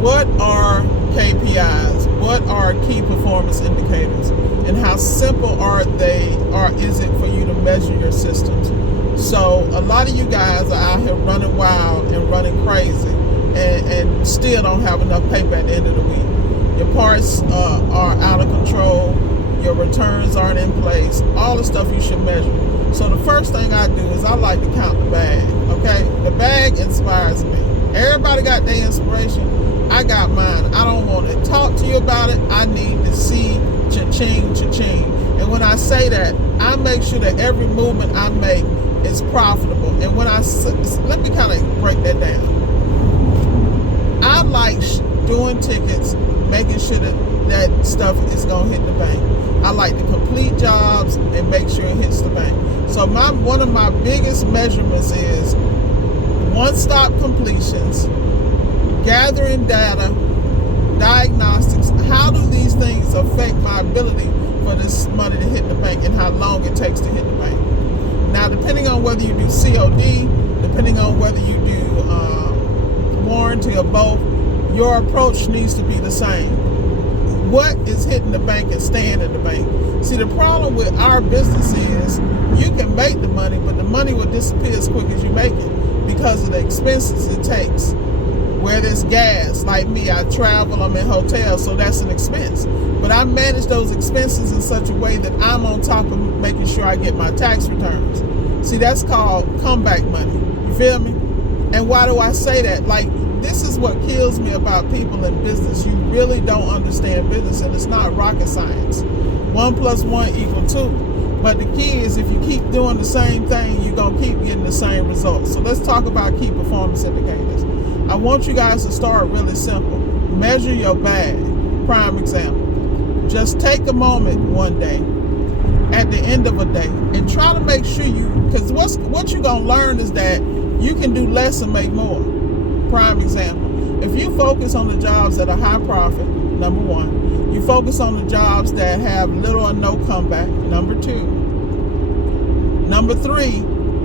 what are KPIs? What are key performance indicators? And how simple are they, or is it for you to measure your systems? So a lot of you guys are out here running wild and running crazy and still don't have enough paper at the end of the week. Your parts are out of control. Your returns aren't in place. All the stuff you should measure. So the first thing I do is I like to count the bag. Okay? The bag inspires me. Everybody got their inspiration. I got mine. I don't want to talk to you about it. I need to see cha-ching, cha-ching. And when I say that, I make sure that every movement I make is profitable. And when let me kind of break that down. I like doing tickets, making sure that stuff is going to hit the bank. I like to complete jobs and make sure it hits the bank. So one of my biggest measurements is one-stop completions, gathering data, diagnostics. How do these things affect my ability for this money to hit the bank and how long it takes to hit the bank? Now, depending on whether you do COD, depending on whether you do warranty or both, your approach needs to be the same. What is hitting the bank and staying in the bank? See, the problem with our business is you can make the money, but the money will disappear as quick as you make it because of the expenses it takes. Whether it's gas, like me, I travel, I'm in hotels, so that's an expense. But I manage those expenses in such a way that I'm on top of making sure I get my tax returns. See, that's called comeback money. You feel me? And why do I say that? Like, this is what kills me about people in business. You really don't understand business, and it's not rocket science. 1 + 1 = 2. But the key is if you keep doing the same thing, you're going to keep getting the same results. So let's talk about key performance indicators. I want you guys to start really simple. Measure your bag. Prime example. Just take a moment one day, at the end of a day, and try to make sure because what you're going to learn is that you can do less and make more. Prime example. If you focus on the jobs that are high profit, number one, you focus on the jobs that have little or no comeback, number two. Number three,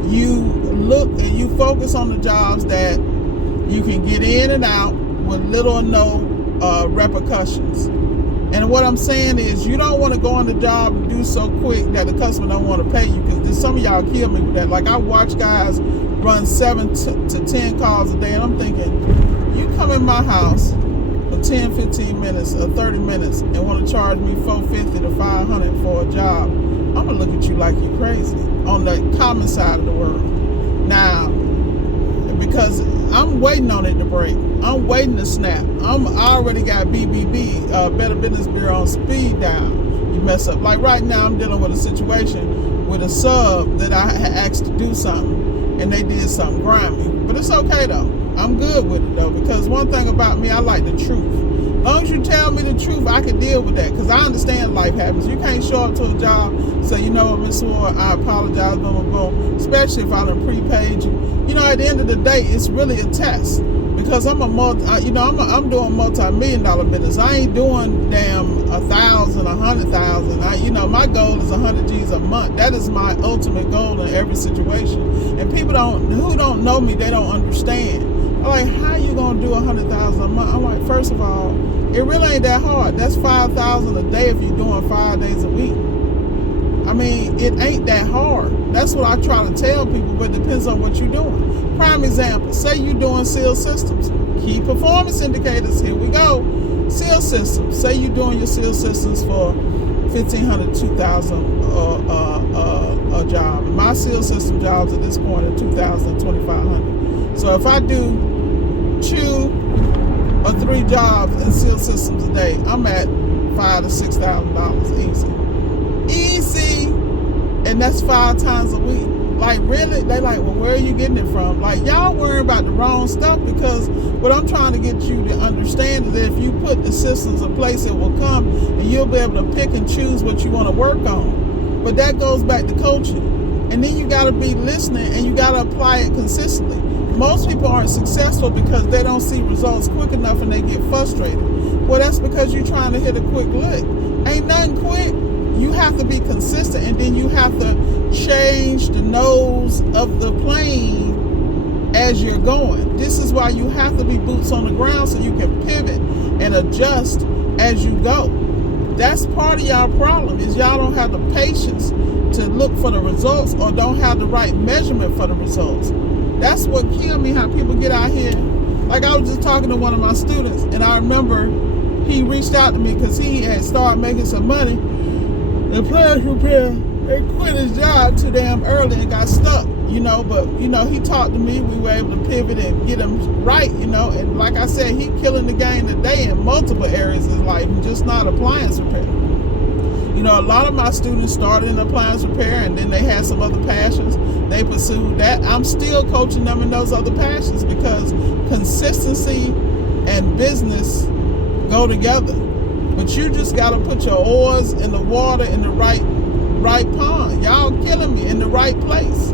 you look and you focus on the jobs that you can get in and out with little or no repercussions. And what I'm saying is you don't want to go on the job and do so quick that the customer don't want to pay you, because some of y'all kill me with that. Like, I watch guys run 7 to 10 calls a day, and I'm thinking, you come in my house for 10, 15 minutes or 30 minutes and want to charge me $450 to $500 for a job, I'm going to look at you like you're crazy on the common side of the world. Now, because I'm waiting on it to break. I'm waiting to snap. I already got BBB, Better Business Bureau, on speed dial. You mess up. Like right now, I'm dealing with a situation with a sub that I had asked to do something, and they did something grimy. But it's okay, though. I'm good with it, though, because one thing about me, I like the truth. As long as you tell me the truth, I can deal with that, because I understand life happens. You can't show up to a job, say, you know what, Miss Ward, I apologize, boom, boom, boom, especially if I done prepaid you. You know, at the end of the day, it's really a test, because I'm doing multi-million-dollar business. I ain't doing damn 1,000, 100,000. My goal is 100 G's a month. That is my ultimate goal in every situation. And people who don't know me, they don't understand. I'm like, how you gonna do 100,000 a month? I'm like, first of all, it really ain't that hard. That's 5,000 a day if you're doing 5 days a week. I mean, it ain't that hard. That's what I try to tell people, but it depends on what you're doing. Prime example, say you're doing seal systems. Key performance indicators, here we go. Seal systems, say you're doing your seal systems for $1,500, $2,000 a job. My seal system jobs at this point are $2,000 and $2,500. So if I do 2 or 3 jobs in seal systems a day, I'm at $5,000 to $6,000 easy, and that's 5 times a week. Like, really? They like, well, where are you getting it from? Like, y'all worrying about the wrong stuff, because what I'm trying to get you to understand is that if you put the systems in place, it will come, and you'll be able to pick and choose what you want to work on. But that goes back to coaching. And then you got to be listening, and you got to apply it consistently. Most people aren't successful because they don't see results quick enough and they get frustrated. Well, that's because you're trying to hit a quick lick. Ain't nothing quick. You have to be consistent, and then you have to change the nose of the plane as you're going. This is why you have to be boots on the ground so you can pivot and adjust as you go. That's part of y'all problem, is y'all don't have the patience to look for the results or don't have the right measurement for the results. That's what killed me, how people get out here. Like, I was just talking to one of my students, and I remember he reached out to me because he had started making some money in plant repair and quit his job too damn early and got stuck, but he talked to me. We were able to pivot and get him right, and like I said, he killing the game today in multiple areas of his life, and just not appliance repair. A lot of my students started in appliance repair, and then they had some other passions. They pursued that. I'm still coaching them in those other passions because consistency and business go together. But you just got to put your oars in the water in the right pond. Y'all killing me in the right place.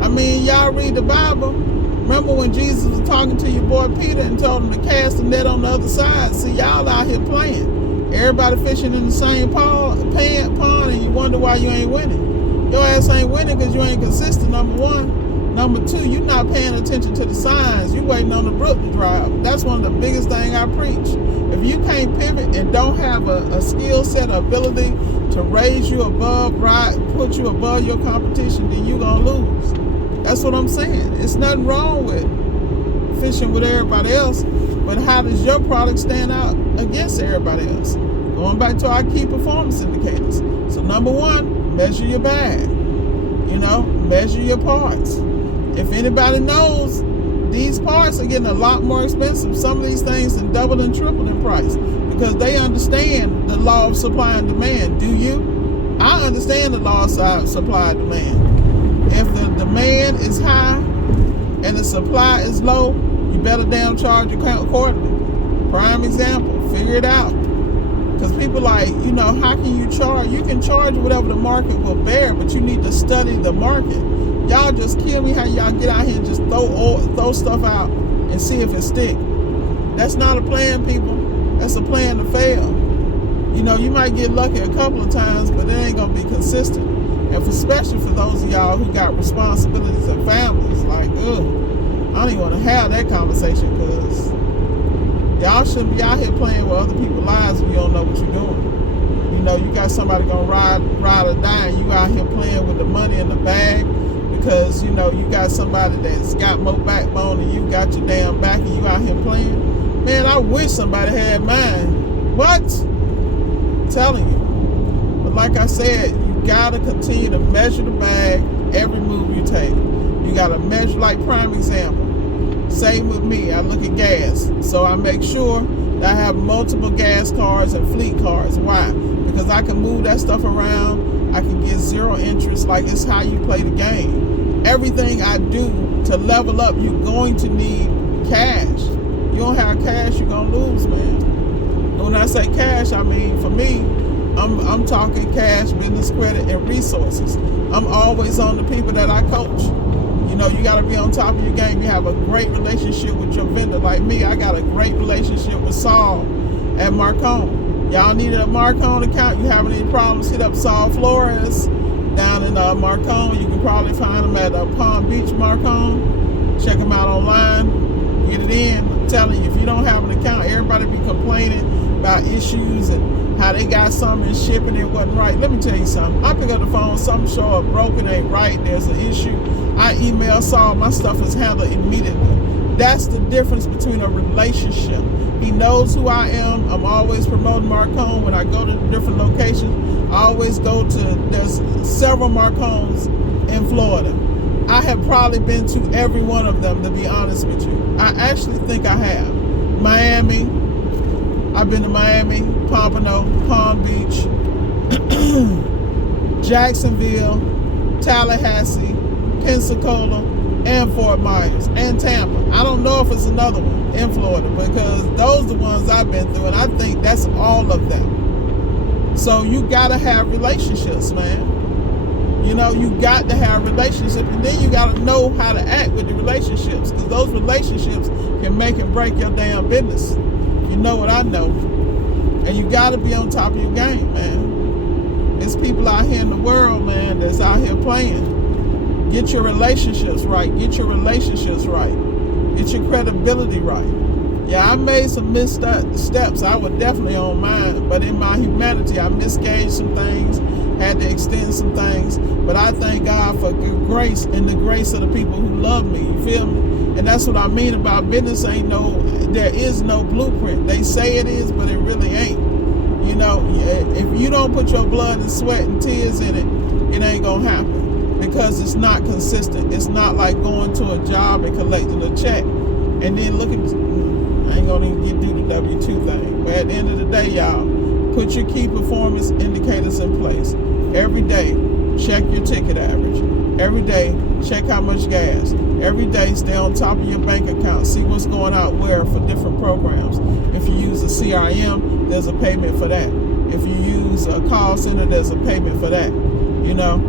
I mean, y'all read the Bible. Remember when Jesus was talking to your boy Peter and told him to cast the net on the other side? See, y'all out here playing. Everybody fishing in the same pond, and you wonder why you ain't winning. Your ass ain't winning because you ain't consistent, number one. Number two, you not paying attention to the signs. You waiting on the brook to dry up. That's one of the biggest things I preach. If you can't pivot and don't have a skill set, ability to raise you above, put you above your competition, then you gonna lose. That's what I'm saying. It's nothing wrong with fishing with everybody else, but how does your product stand out against everybody else? Going back to our key performance indicators. So number one, measure your bag. Measure your parts. If anybody knows, these parts are getting a lot more expensive. Some of these things are doubled and tripled in price because they understand the law of supply and demand. Do you? I understand the law of supply and demand. If the demand is high and the supply is low, you better damn charge accordingly. Prime example, figure it out. Because people like, how can you charge? You can charge whatever the market will bear, but you need to study the market. Y'all just kill me how y'all get out here and just throw stuff out and see if it stick. That's not a plan, people. That's a plan to fail. You might get lucky a couple of times, but it ain't going to be consistent. And especially for those of y'all who got responsibilities and families, like, I don't even want to have that conversation because y'all shouldn't be out here playing with other people's lives if you don't know what you're doing. You got somebody gonna ride or die, and you out here playing with the money in the bag because you got somebody that's got more backbone than you got your damn back, and you out here playing. Man, I wish somebody had mine. What? I'm telling you. But like I said, you gotta continue to measure the bag every move you take. You gotta measure, like prime example. Same with me, I look at gas. So I make sure that I have multiple gas cards and fleet cards. Why? Because I can move that stuff around. I can get zero interest. Like, it's how you play the game. Everything I do to level up, you're going to need cash. You don't have cash, you're going to lose, man. And when I say cash, I mean, for me, I'm talking cash, business credit, and resources. I'm always on the people that I coach. You got to be on top of your game. You have a great relationship with your vendor. Like me, I got a great relationship with Saul at Marcone. Y'all need a Marcone account. You have any problems, hit up Saul Flores down in Marcone. You can probably find him at Palm Beach Marcone. Check him out online. Get it in. I'm telling you, if you don't have an account, everybody be complaining about issues and how they got something and shipping it wasn't right. Let me tell you something. I pick up the phone, something show up broken, ain't right, there's an issue. I email Saul, my stuff is handled immediately. That's the difference between a relationship. He knows who I am. I'm always promoting Marcone. When I go to different locations, I always go to, there's several Marcones in Florida. I have probably been to every one of them, to be honest with you. I actually think I have. Miami, I've been to Miami, Pompano, Palm Beach, Jacksonville, Tallahassee, Pensacola, and Fort Myers, and Tampa. I don't know if it's another one in Florida because those are the ones I've been through, and I think that's all of them. So you gotta have relationships, man. You got to have relationships, and then you got to know how to act with the relationships, because those relationships can make and break your damn business. You know what I know. And you got to be on top of your game, man. There's people out here in the world, man, that's out here playing. Get your relationships right. Get your relationships right. Get your credibility right. Yeah, I made some missteps. I was definitely on mine. But in my humanity, I misgauged some things, had to extend some things. But I thank God for grace and the grace of the people who love me. You feel me? And that's what I mean about business. There is no blueprint. They say it is, but it really ain't. You know, if you don't put your blood and sweat and tears in it, it ain't gonna happen because it's not consistent. It's not like going to a job and collecting a check and then I ain't gonna even do the W-2 thing. But at the end of the day, y'all, put your key performance indicators in place. Every day, check your ticket average. Every day, check how much gas. Every day, stay on top of your bank account. See what's going out where for different programs. If you use a CRM, there's a payment for that. If you use a call center, there's a payment for that. You know,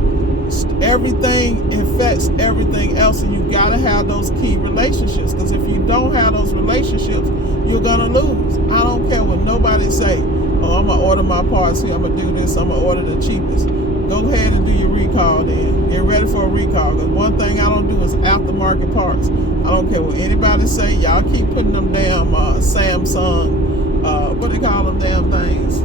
everything affects everything else, and you gotta have those key relationships. Because if you don't have those relationships, you're gonna lose. I don't care what nobody say. Oh, I'm gonna order my parts here. I'm gonna do this. I'm gonna order the cheapest. Go ahead and do your recall then. Get ready for a recall. Because one thing I don't do is aftermarket parts. I don't care what anybody say. Y'all keep putting them damn Samsung, what they call them damn things,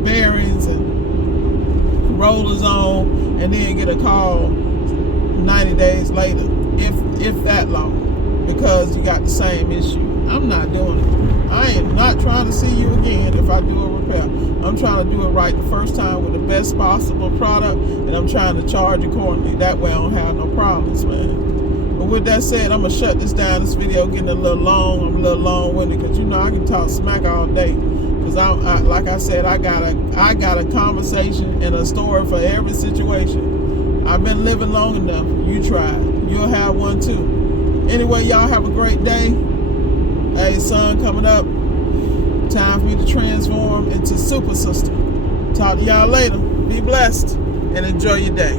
bearings and rollers on, and then get a call 90 days later, if that long, because you got the same issue. I'm not doing it. I am not trying to see you again if I do a repair. I'm trying to do it right the first time with the best possible product, and I'm trying to charge accordingly. That way I don't have no problems, man. But with that said, I'm going to shut this down. This video getting a little long. I'm a little long-winded because, you know, I can talk smack all day. Because, like I said, I got a conversation and a story for every situation. I've been living long enough. You tried. You'll have one too. Anyway, y'all have a great day. Hey, sun coming up. Time for me to transform into Super Sister. Talk to y'all later. Be blessed and enjoy your day.